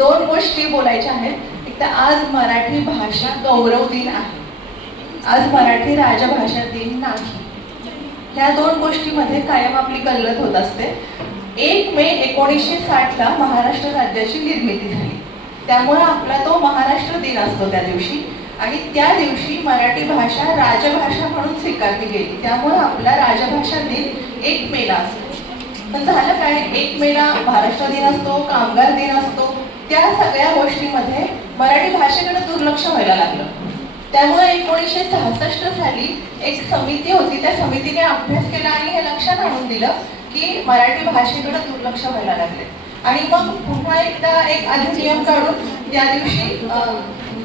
दोन गोष्टी बोलायच्या आहेत. एक तर आज मराठी भाषा गौरव दिन आहे, आज मराठी राजभाषा दिन नाही. ह्या दोन गोष्टीमध्ये कायम आपली गल्लत होत असते. 1 मे 1960ला महाराष्ट्र राज्याची निर्मिती झाली, त्यामुळे आपला तो महाराष्ट्र दिन असतो त्या दिवशी. आणि त्या दिवशी मराठी भाषा राजभाषा म्हणून स्वीकारली गेली, त्यामुळे आपला राजभाषा दिन 1 मेला असतो. पण झालं काय, 1 मेला महाराष्ट्र दिन असतो, कामगार दिन असतो, त्या सगळ्या गोष्टीमध्ये मराठी भाषेकडे दुर्लक्ष व्हायला लागलं. त्यामुळे 1966 साली एक समिती होती, त्या समितीने अभ्यास केला आणि हे लक्षात आणून दिलं की मराठी भाषेकडे दुर्लक्ष व्हायला लागले. आणि मग पुन्हा एकदा एक अधिनियम काढून त्या दिवशी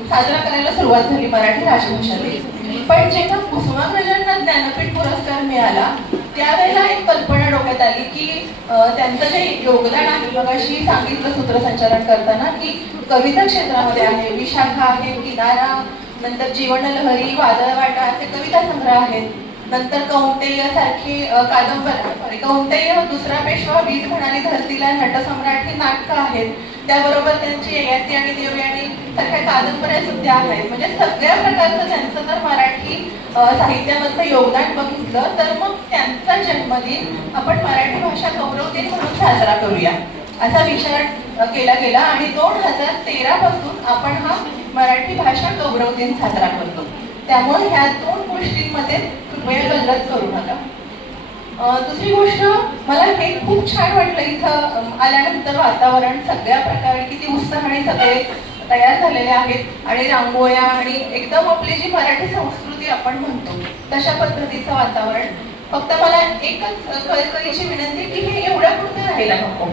साजरा करायला सुरुवात झाली मराठी राजभाषा दिन. पण जेव्हा कुसुमाग्रजांना ज्ञानपीठ पुरस्कार मिळाला त्यावेळेला एक कल्पना डोक्यात आली की त्यांचं जे योगदान आहे, मग अशी सांगितलं सूत्रसंचालन करताना की कविता क्षेत्रामध्ये आहे, विशाखा आहे, किनारा, नंतर जीवनलहरी, वादळवाटा असे कविता संग्रह आहेत. नंतर कौंतेय सारखी कादंबरी, कौंतेय, दुसरा पेशवा, वीज म्हणाली धरतीला, नटसम्राट ही नाटकं आहेत. त्याबरोबर त्यांची ययाती आणि देवयानी सारख्या कादंबऱ्या सुद्धा आहेत. म्हणजे सगळ्या प्रकारचं त्यांचं जर मराठी साहित्यामधलं योगदान बघितलं तर मग त्यांचा जन्मदिन आपण मराठी भाषा गौरव दिन म्हणून साजरा करूया असा विचार केला गेला. आणि 2013 पासून आपण हा मराठी भाषा गौरव दिन साजरा करतो. त्यामुळे ह्या दोन गोष्टींमध्ये कृपया गल्लत करू नका. दुसरी गोष्ट, मला हे खूप छान वाटलं इथं आल्यानंतर वातावरण सगळ्या प्रकारे किती उत्साहाने सगळे तयार झालेले आहेत आणि रांगोळ्या आणि एकदम आपली जी मराठी संस्कृती आपण म्हणतो तशा पद्धतीचं वातावरण. फक्त मला एकच कळकळीची विनंती की हे एवढ्या पुरतं राहायला नको.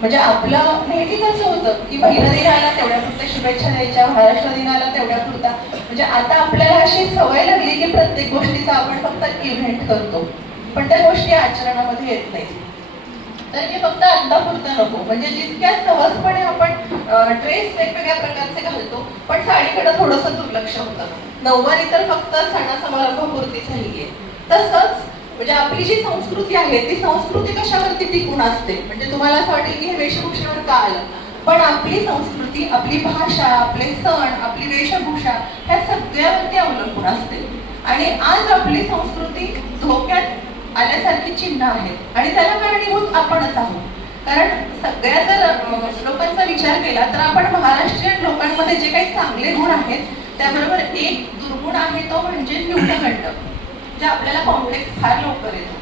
म्हणजे आपलं नेहमी कसं होतं की महिला दिन आला तेवढ्या पुरत्या शुभेच्छा द्यायच्या, महाराष्ट्र दिन आला तेवढ्या पुरता. म्हणजे आता आपल्याला अशी सवय लागली की प्रत्येक गोष्टीचा आपण फक्त इव्हेंट करतो, पण त्या गोष्टी आचरणामध्ये येत नाही. तर हे फक्त आत्तापुरतं नको. म्हणजे जितक्या सहजपणे आपण ड्रेस वेगवेगळ्या प्रकारचे घालतो, पण साडीकडे थोडंसं दुर्लक्ष होतं. नऊवारी तर फक्त सणासमारंभापुरतीच नाहीये. तसंच म्हणजे आपली जी संस्कृती आहे ती संस्कृती कशावरती टिकून असते. म्हणजे तुम्हाला असं वाटेल की हे वेशभूषेवर का आलं, पण आपली संस्कृती, आपली भाषा, आपले सण, आपली वेशभूषा ह्या सगळ्यावरती अवलंबून असते. आणि आज आपली संस्कृती धोक्यात आल्यासारखी चिन्ह आहेत आणि त्याला कारणीभूत आपणच आहोत. कारण सगळ्या जर लोकांचा विचार केला तर आपण महाराष्ट्रीयन लोकांमध्ये जे काही चांगले गुण आहेत त्याबरोबर एक दुर्गुण आहे, तो म्हणजे न्यूनगंड. जे आपल्याला कॉम्प्लेक्स फार लवकर येतो.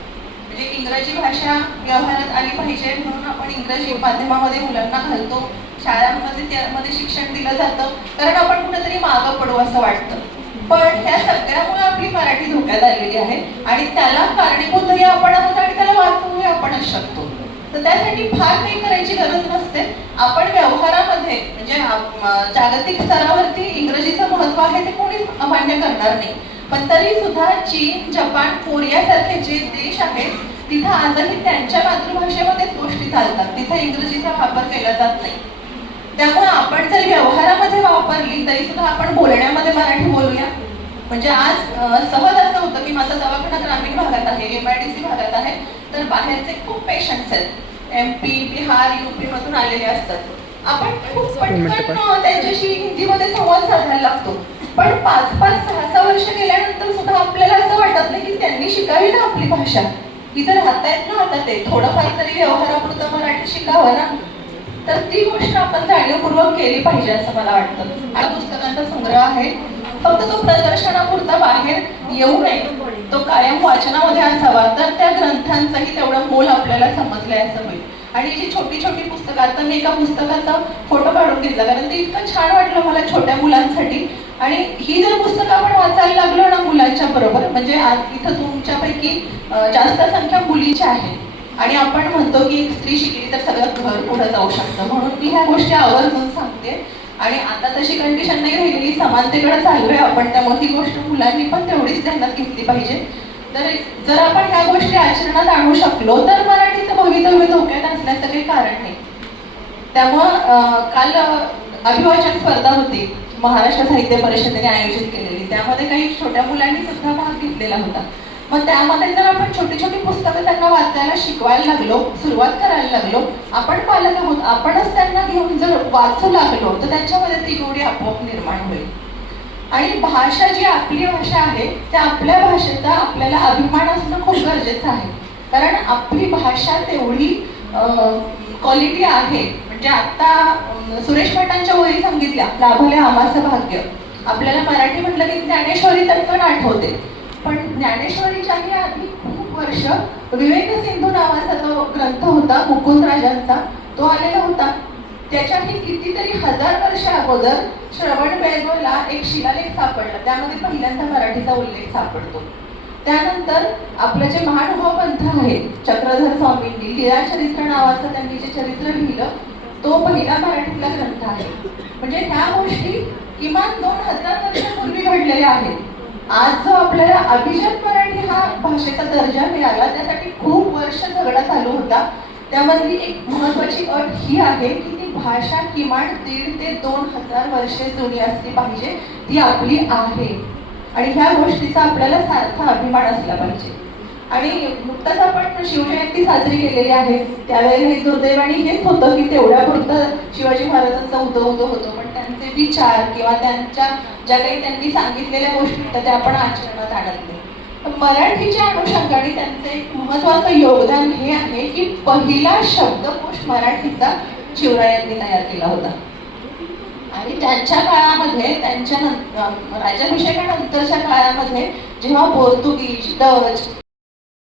म्हणजे इंग्रजी भाषा व्यवहारात आली पाहिजे म्हणून आपण इंग्रजी माध्यमामध्ये मुलांना घालतो, शाळांमध्ये त्यामध्ये शिक्षण दिलं जातं, कारण आपण कुठेतरी मागं पडू असं वाटतं. पण ह्या सगळ्यामुळे आपली मराठी धोक्यात आलेली आहे आणि त्याला कारणीभूतही आपण आहोत आणि त्याला वाचवूही आपणच शकतो. तर त्यासाठी फार काही करायची गरज नसते. आपण व्यवहारामध्ये म्हणजे जागतिक स्तरावरती इंग्रजीचं महत्त्व आहे ते कोणीच अमान्य करणार नाही, पण तरी सुद्धा चीन, जपान, कोरिया सारखे जे देश आहेत तिथं आजही त्यांच्या मातृभाषेमध्येच गोष्टी चालतात, तिथं इंग्रजीचा वापर केला जात नाही. त्यामुळे आपण जरी व्यवहारामध्ये वापरली तरी सुद्धा आपण बोलण्यामध्ये मराठी बोलूया. म्हणजे आज सहज असं होतं की माझा दवाखाना ग्रामीण भागात आहे, MIDC भागात आहे, तर बाहेरचे खूप पेशंट्स आहेत, MP, बिहार, UP मधून आलेले असतात. आपण खूप पटकन त्यांच्याशी हिंदीमध्ये संवाद साधायला लागतो, पण 5-5, 6-6 वर्ष गेल्यानंतर सुद्धा आपल्याला असं वाटत नाही की त्यांनी शिकावी ना आपली भाषा. इथं राहतायत ना, आता ते थोडंफार तरी व्यवहारापुरतं मराठी शिकावं ना. तर ती गोष्ट आपण जाणीवपूर्वक केली पाहिजे असं मला वाटतं. हा पुस्तकांचा संग्रह आहे, फक्त तो प्रदर्शनापुरता बाहेर येऊ नये, तो कायम वाचनामध्ये असावा, तर त्या ग्रंथांचंही तेवढं मोल आपल्याला समजलंय असं होईल. आणि जी छोटी छोटी पुस्तकं, आता मी एका पुस्तकाचा फोटो काढून घेतला कारण ते इतकं छान वाटलं मला छोट्या मुलांसाठी. आणि ही जर पुस्तकं आपण वाचायला लागलो ना मुलांच्या बरोबर, म्हणजे आज इथं तुमच्यापैकी जास्त संख्या मुलीची आहे आणि आपण म्हणतो की एक स्त्री शिकली तर सगळं घर पुढे जाऊ शकतं, म्हणून मी ह्या गोष्टी आवर्जून सांगते. आणि आता तशी कंडिशन नाही राहिलेली, समानतेकडे चाललोय आपण, त्यामुळे ही गोष्ट मुलांनी पण तेवढीच ध्यानात घेतली पाहिजे. तर जर आपण ह्या गोष्टी आचरणात आणू शकलो तर मराठीचं भवितव्य धोक्यात असण्याचं काही कारण नाही. त्यामुळं काल अभिवाचन स्पर्धा होती महाराष्ट्र साहित्य परिषदेने आयोजित केलेली, त्यामध्ये काही छोट्या मुलांनी सुद्धा भाग घेतलेला होता. मग त्यामध्ये जर आपण छोटी छोटी पुस्तकं त्यांना वाचायला शिकवायला लागलो, सुरुवात करायला लागलो, आपण पालक आहोत, आपणच त्यांना घेऊन जर वाचू लागलो तर त्यांच्यामध्ये ती गोडी आपोआप निर्माण होईल. आणि भाषा जी आपली भाषा आहे त्या आपल्या भाषेचा आपल्याला अभिमान असणं खूप गरजेचं आहे. कारण आपली भाषा तेवढी क्वालिटी आहे. म्हणजे आता सुरेश भटांच्या ओळी सांगितल्या, लाभले आम्हाचं भाग्य. आपल्याला मराठी म्हटलं की ज्ञानेश्वरी चटकन आठवते, पण ज्ञानेश्वरीच्याही आधी खूप वर्ष विवेक सिंधू नावाचा जो ग्रंथ होता मुकुंदराजांचा, तो आलेला होता. त्याच्याही कितीतरी हजार वर्ष अगोदर श्रवण बेळगोळला एक शिलालेख सापडला, त्यामध्ये पहिल्यांदा मराठीचा उल्लेख सापडतो. त्यानंतर आपलं जे महानुभाव पंथ आहे, चक्रधर स्वामींनी लीळाचरित्र नावाचं त्यांनी जे चरित्र लिहिलं, तो पहिला मराठीतला ग्रंथ आहे. म्हणजे ह्या गोष्टी किमान 2000 वर्षांपूर्वी घडलेल्या आहेत. आज जो आपल्याला अभिजात मराठी हा भाषेचा दर्जा मिळाला, त्यासाठी खूप वर्ष झगडा चालू होता. त्यामधली एक महत्वाची अट ही आहे की ती भाषा किमान 1,500 ते 2,000 वर्षे जुनी असली पाहिजे, ती आपली आहे. आणि ह्या गोष्टीचा आपल्याला सारखा अभिमान असला पाहिजे. आणि नुकताच आपण शिवजयंती साजरी केलेली आहे, त्यावेळेला दुर्दैवाने हेच होतं की तेवढ्यापुरतं शिवाजी महाराजांचा उदो होतो, पण त्यांचे विचार किंवा त्यांच्या ज्या काही त्यांनी सांगितलेल्या गोष्टी त्या आपण आचरणात आणत नाही. मराठीच्या अनुषंगाने त्यांचं एक महत्वाचं योगदान हे आहे की पहिला शब्दकोश मराठीचा शिवरायांनी तयार केला होता. आणि त्यांच्या काळामध्ये, त्यांच्या राज्याभिषेकानंतरच्या काळामध्ये जेव्हा पोर्तुगीज, डच